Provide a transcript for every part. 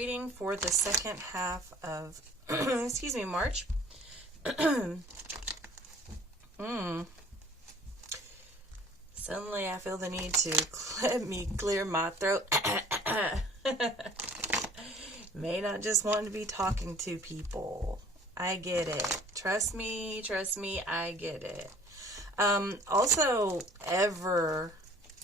reading for the second half of, excuse me, March. Suddenly I feel the need to let me clear my throat. May not just want to be talking to people. I get it. Trust me, I get it. Also, ever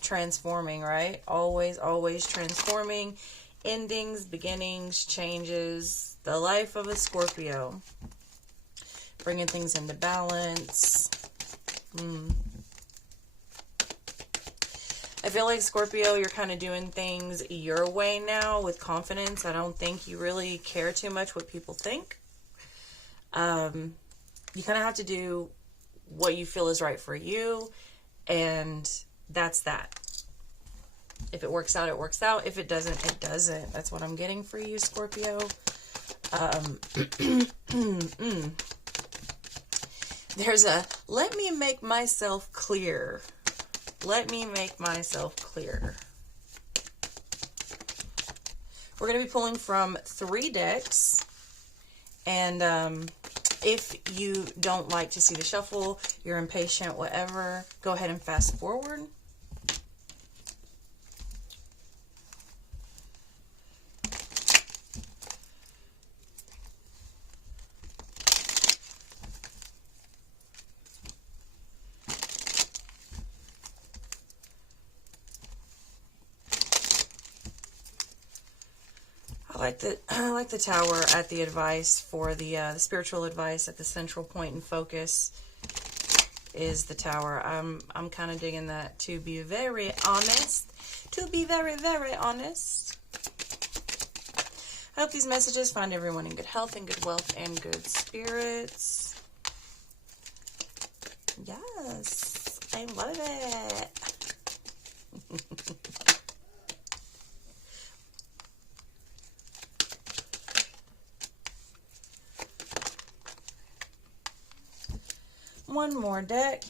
transforming, right? Always transforming. Endings, beginnings, changes. The life of a Scorpio. Bringing things into balance. I feel like, Scorpio, you're kind of doing things your way now with confidence. I don't think you really care too much what people think. You kind of have to do what you feel is right for you, and that's that. If it works out, it works out. If it doesn't, it doesn't. That's what I'm getting for you, Scorpio. There's a, let me make myself clear. Let me make myself clear. We're going to be pulling from 3 decks. And if you don't like to see the shuffle, you're impatient, whatever, go ahead and fast forward. I like the tower at the advice for the spiritual advice at the central point and focus is the tower. I'm kind of digging that, to be very honest. To be very, very honest. I hope these messages find everyone in good health and good wealth and good spirits. Yes, I love it. One more deck.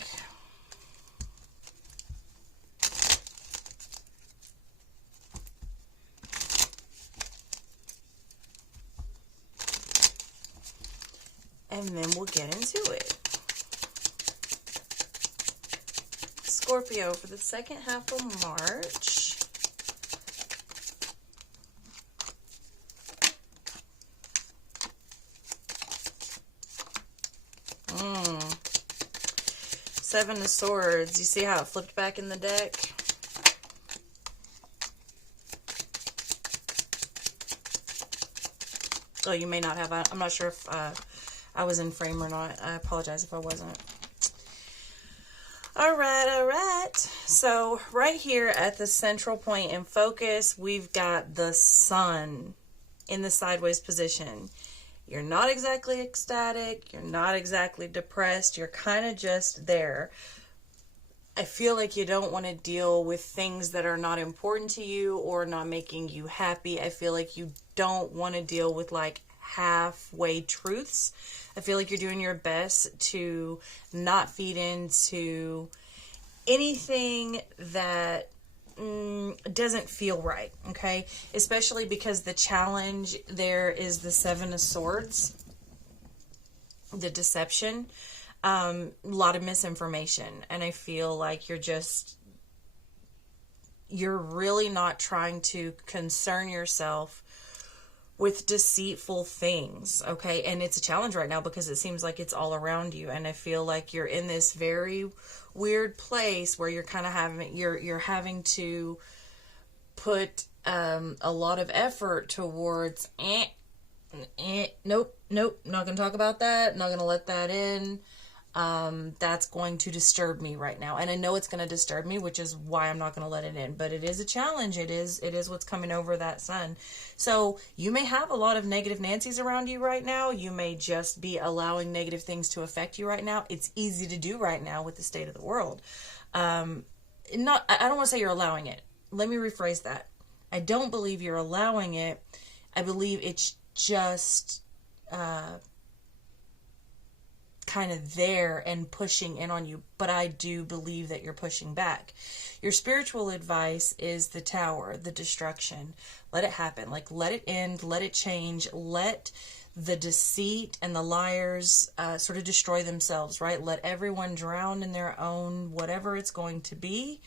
And then we'll get into it. Scorpio, for the second half of March. Seven of Swords. You see how it flipped back in the deck? Oh, you may not have. I'm not sure if I was in frame or not. I apologize if I wasn't. All right. So right here at the central point in focus, we've got the Sun in the sideways position. You're not exactly ecstatic. You're not exactly depressed. You're kind of just there. I feel like you don't want to deal with things that are not important to you or not making you happy. I feel like you don't want to deal with like halfway truths. I feel like you're doing your best to not feed into anything that doesn't feel right, okay? Especially because the challenge there is the Seven of Swords, the deception, a lot of misinformation, and I feel like you're really not trying to concern yourself with deceitful things, okay? And it's a challenge right now because it seems like it's all around you, and I feel like you're in this very weird place where you're kind of having to put a lot of effort towards nope, not gonna talk about that, not gonna let that in. That's going to disturb me right now, and I know it's going to disturb me, which is why I'm not going to let it in. But it is a challenge. It is what's coming over that Sun. So you may have a lot of negative Nancys around you right now. You may just be allowing negative things to affect you right now. It's easy to do right now with the state of the world. I don't want to say you're allowing it. Let me rephrase that. I don't believe you're allowing it. I believe it's just kind of there and pushing in on you, but I do believe that you're pushing back. Your spiritual advice is the Tower, the destruction. Let it happen. Like, let it end, let it change, let the deceit and the liars sort of destroy themselves, right? Let everyone drown in their own whatever it's going to be.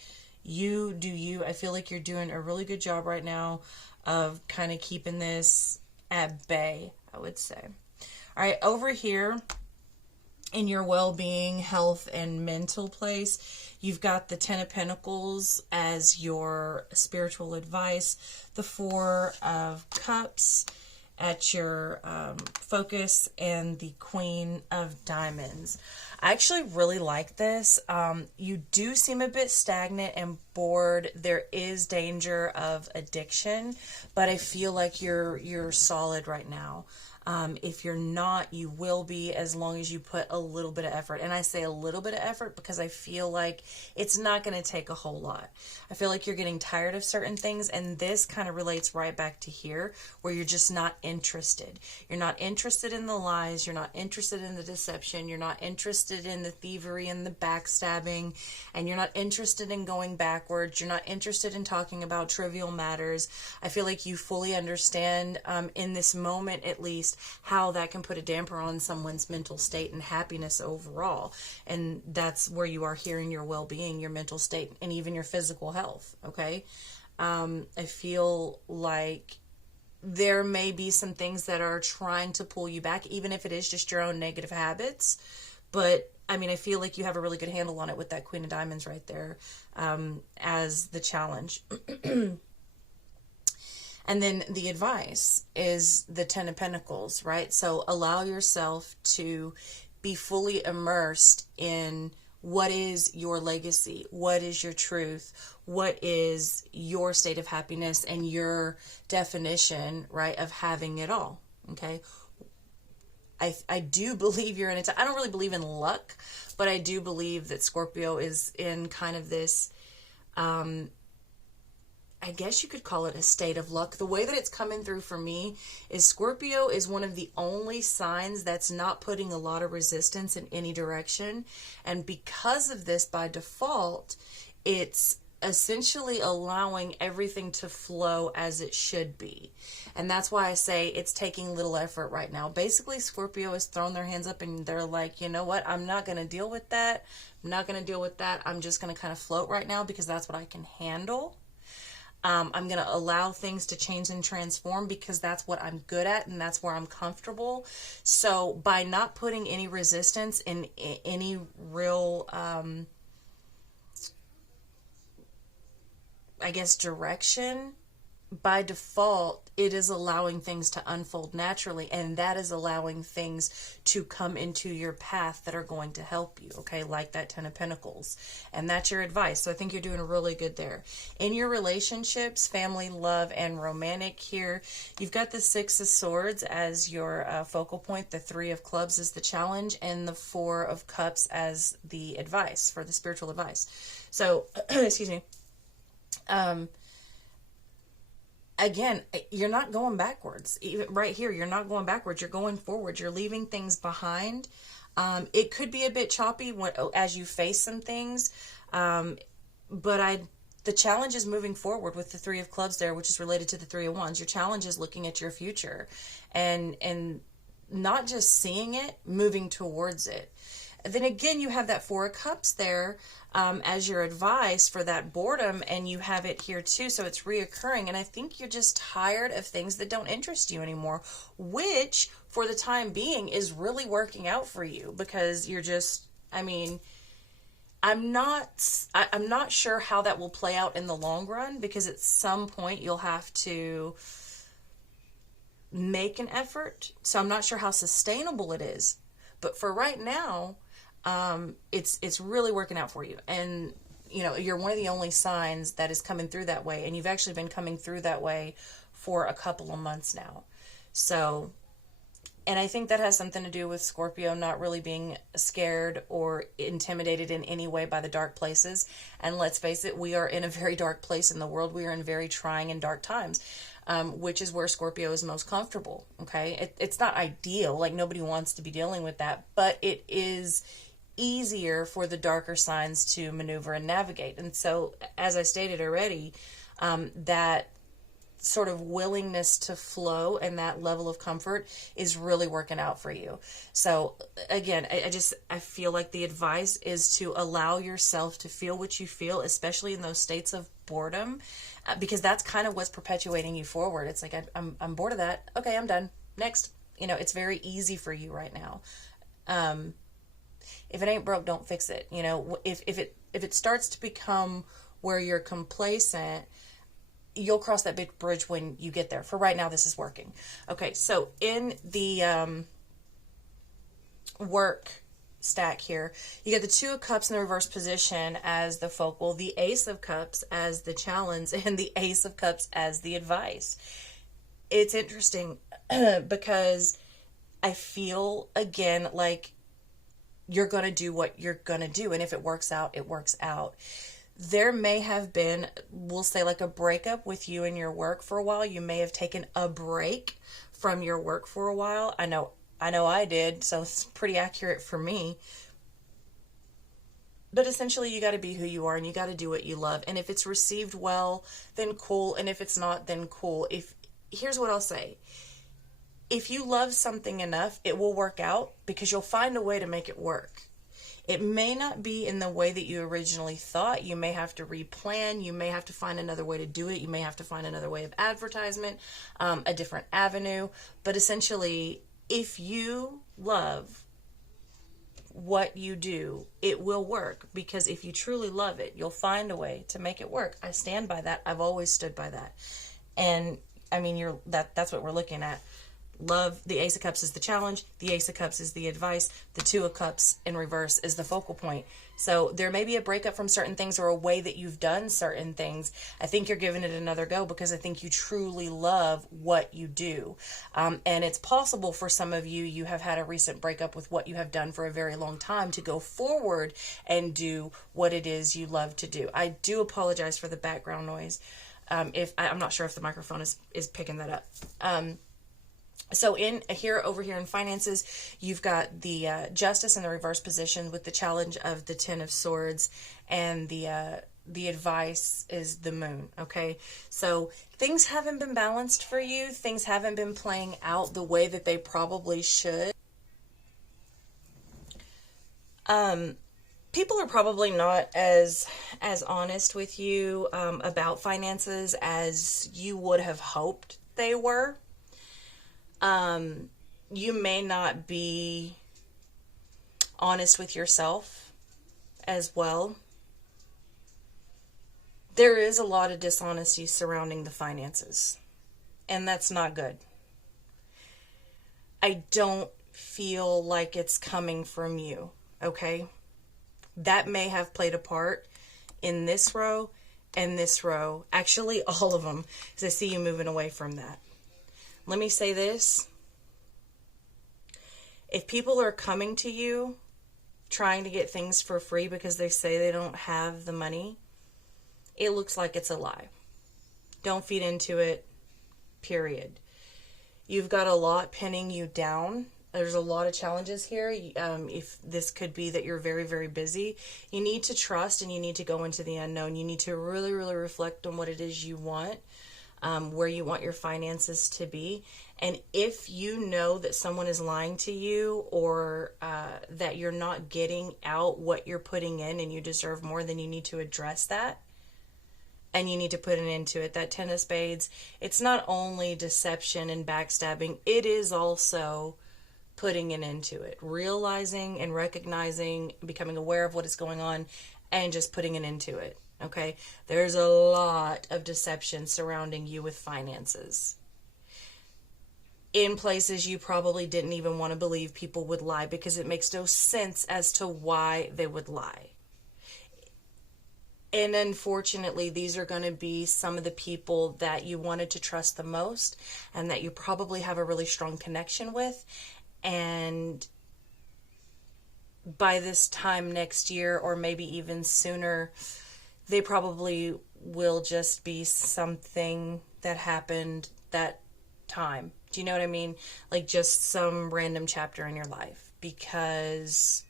You do you. I feel like you're doing a really good job right now of kind of keeping this at bay, I would say. All right, over here in your well-being, health, and mental place, you've got the Ten of Pentacles as your spiritual advice, the Four of Cups at your focus, and the Queen of Diamonds. I actually really like this. You do seem a bit stagnant and bored. There is danger of addiction, but I feel like you're solid right now. If you're not, you will be, as long as you put a little bit of effort. And I say a little bit of effort because I feel like it's not going to take a whole lot. I feel like you're getting tired of certain things, and this kind of relates right back to here, where you're just not interested. You're not interested in the lies. You're not interested in the deception. You're not interested in the thievery and the backstabbing, and you're not interested in going backwards. You're not interested in talking about trivial matters. I feel like you fully understand, in this moment at least, how that can put a damper on someone's mental state and happiness overall. And that's where you are here in your well-being, your mental state, and even your physical health, okay? I feel like there may be some things that are trying to pull you back, even if it is just your own negative habits. But, I mean, I feel like you have a really good handle on it with that Queen of Diamonds right there, as the challenge. And then the advice is the Ten of Pentacles, right? So allow yourself to be fully immersed in what is your legacy, what is your truth, what is your state of happiness, and your definition, right, of having it all, okay? I do believe you're in it. I don't really believe in luck, but I do believe that Scorpio is in kind of this, I guess you could call it a state of luck. The way that it's coming through for me is Scorpio is one of the only signs that's not putting a lot of resistance in any direction. And because of this, by default, it's essentially allowing everything to flow as it should be. And that's why I say it's taking little effort right now. Basically, Scorpio has thrown their hands up and they're like, you know what? I'm not going to deal with that. I'm not going to deal with that. I'm just going to kind of float right now because that's what I can handle. I'm going to allow things to change and transform because that's what I'm good at and that's where I'm comfortable. So by not putting any resistance in any real, I guess, direction, by default, it is allowing things to unfold naturally, and that is allowing things to come into your path that are going to help you, okay, like that Ten of Pentacles. And that's your advice. So I think you're doing really good there. In your relationships, family, love, and romantic here, you've got the Six of Swords as your focal point, the Three of Clubs is the challenge, and the Four of Cups as the advice for the spiritual advice. So, excuse me. Again, you're not going backwards. Even right here, you're not going backwards. You're going forward. You're leaving things behind. It could be a bit choppy as you face some things, but the challenge is moving forward with the Three of Clubs there, which is related to the Three of Wands. Your challenge is looking at your future and not just seeing it, moving towards it. And then again, you have that Four of Cups there as your advice for that boredom, and you have it here too, so it's reoccurring. And I think you're just tired of things that don't interest you anymore, which for the time being is really working out for you because you're just, I mean, I'm not sure how that will play out in the long run because at some point you'll have to make an effort. So I'm not sure how sustainable it is, but for right now, it's really working out for you. And, you know, you're one of the only signs that is coming through that way. And you've actually been coming through that way for a couple of months now. So, and I think that has something to do with Scorpio not really being scared or intimidated in any way by the dark places. And let's face it, we are in a very dark place in the world. We are in very trying and dark times. which is where Scorpio is most comfortable. Okay. It's not ideal. Like, nobody wants to be dealing with that, but it is easier for the darker signs to maneuver and navigate. And so, as I stated already, that sort of willingness to flow and that level of comfort is really working out for you. So again, I feel like the advice is to allow yourself to feel what you feel, especially in those states of boredom, because that's kind of what's perpetuating you forward. It's like, I'm bored of that. Okay, I'm done. Next. It's very easy for you right now. If it ain't broke, don't fix it. If it starts to become where you're complacent, you'll cross that big bridge when you get there. For right now, this is working. Okay, so in the work stack here, you get the Two of Cups in the reverse position as the focal, the Ace of Cups as the challenge, and the Ace of Cups as the advice. It's interesting because I feel, again, like you're going to do what you're going to do. And if it works out, it works out. There may have been, we'll say, like a breakup with you and your work for a while. You may have taken a break from your work for a while. I know I did, so it's pretty accurate for me. But essentially, you got to be who you are, and you got to do what you love. And if it's received well, then cool. And if it's not, then cool. Here's what I'll say. If you love something enough, it will work out, because you'll find a way to make it work. It may not be in the way that you originally thought. You may have to replan. You may have to find another way to do it. You may have to find another way of advertisement, a different avenue. But essentially, if you love what you do, it will work, because if you truly love it, you'll find a way to make it work. I stand by that. I've always stood by that. And I mean, that's what we're looking at. Love, the Ace of Cups is the challenge. The Ace of Cups is the advice. The Two of Cups in reverse is the focal point. So there may be a breakup from certain things, or a way that you've done certain things. I think you're giving it another go, because I think you truly love what you do. And it's possible for some of you, you have had a recent breakup with what you have done for a very long time, to go forward and do what it is you love to do. I do apologize for the background noise. I'm not sure if the microphone is picking that up. So over here in finances, you've got the Justice in the reverse position with the challenge of the Ten of Swords, and the advice is the Moon. Okay, so things haven't been balanced for you. Things haven't been playing out the way that they probably should. People are probably not as honest with you about finances as you would have hoped they were. You may not be honest with yourself as well. There is a lot of dishonesty surrounding the finances, and that's not good. I don't feel like it's coming from you, okay? That may have played a part in this row and this row. Actually, all of them, because I see you moving away from that. Let me say this. If people are coming to you trying to get things for free because they say they don't have the money, it looks like it's a lie. Don't feed into it, period. You've got a lot pinning you down. There's a lot of challenges here. If this could be that you're very, very busy, you need to trust, and you need to go into the unknown. You need to really, really reflect on what it is you want. Where you want your finances to be. And if you know that someone is lying to you, or that you're not getting out what you're putting in and you deserve more, then you need to address that. And you need to put an end to it. That Ten of Spades, it's not only deception and backstabbing, it is also putting an end to it. Realizing and recognizing, becoming aware of what is going on, and just putting an end to it. Okay, there's a lot of deception surrounding you with finances. In places you probably didn't even want to believe people would lie, because it makes no sense as to why they would lie. And unfortunately, these are going to be some of the people that you wanted to trust the most, and that you probably have a really strong connection with. And by this time next year, or maybe even sooner, they probably will just be something that happened that time. Do you know what I mean? Like just some random chapter in your life, because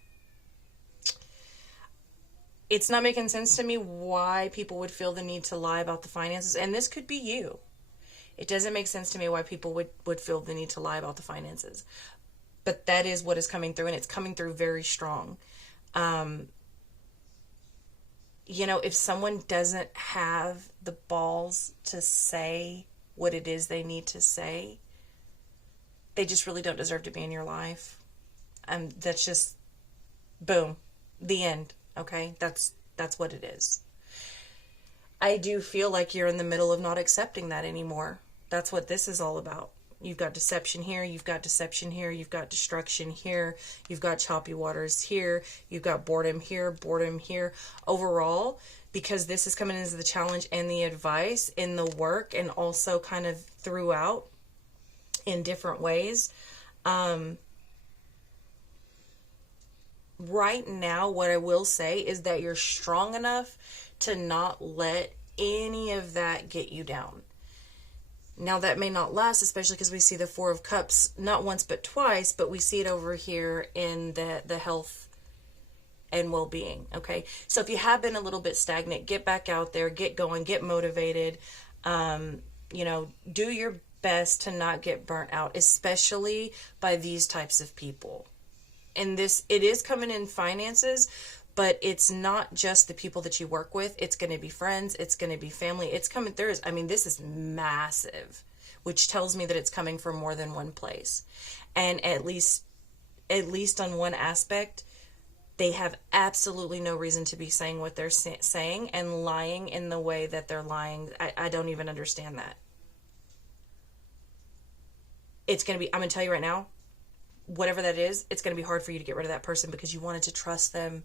it's not making sense to me why people would feel the need to lie about the finances. And this could be you. It doesn't make sense to me why people would feel the need to lie about the finances. But that is what is coming through, and it's coming through very strong. You know, if someone doesn't have the balls to say what it is they need to say, they just really don't deserve to be in your life. And that's just, boom, the end. Okay, that's what it is. I do feel like you're in the middle of not accepting that anymore. That's what this is all about. You've got deception here, you've got deception here, you've got destruction here, you've got choppy waters here, you've got boredom here, boredom here. Overall, because this is coming as the challenge and the advice in the work, and also kind of throughout in different ways. Right now, what I will say is that you're strong enough to not let any of that get you down. Now, that may not last, especially because we see the Four of Cups not once but twice, but we see it over here in the health and well-being, okay? So if you have been a little bit stagnant, get back out there, get going, get motivated. You know, do your best to not get burnt out, especially by these types of people. And this, it is coming in finances, but it's not just the people that you work with. It's going to be friends. It's going to be family. It's coming through. I mean, this is massive, which tells me that it's coming from more than one place. And at least on one aspect, they have absolutely no reason to be saying what they're saying and lying in the way that they're lying. I don't even understand that. It's going to be, I'm going to tell you right now, whatever that is, it's going to be hard for you to get rid of that person, because you wanted to trust them.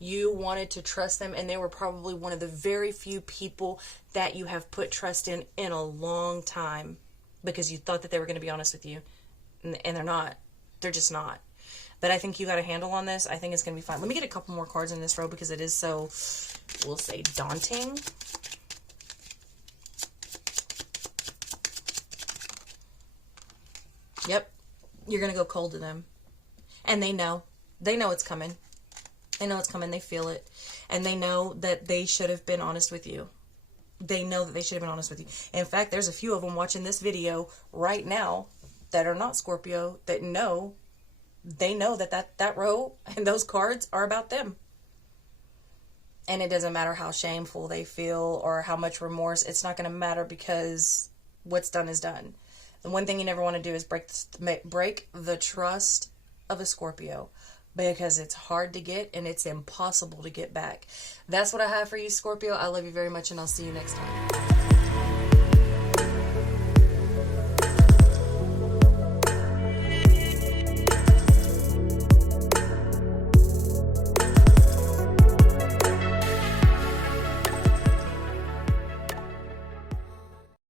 You wanted to trust them, and they were probably one of the very few people that you have put trust in a long time, because you thought that they were going to be honest with you, and they're not. They're just not. But I think you got a handle on this. I think it's going to be fine. Let me get a couple more cards in this row, because it is so, we'll say, daunting. Yep. You're going to go cold to them. And they know. They know it's coming. They know it's coming. They feel it. And they know that they should have been honest with you. They know that they should have been honest with you. In fact, there's a few of them watching this video right now that are not Scorpio, that know, they know that row and those cards are about them. And it doesn't matter how shameful they feel or how much remorse. It's not going to matter, because what's done is done. The one thing you never want to do is break the trust of a Scorpio, because it's hard to get and it's impossible to get back. That's what I have for you, Scorpio. I love you very much, and I'll see you next time.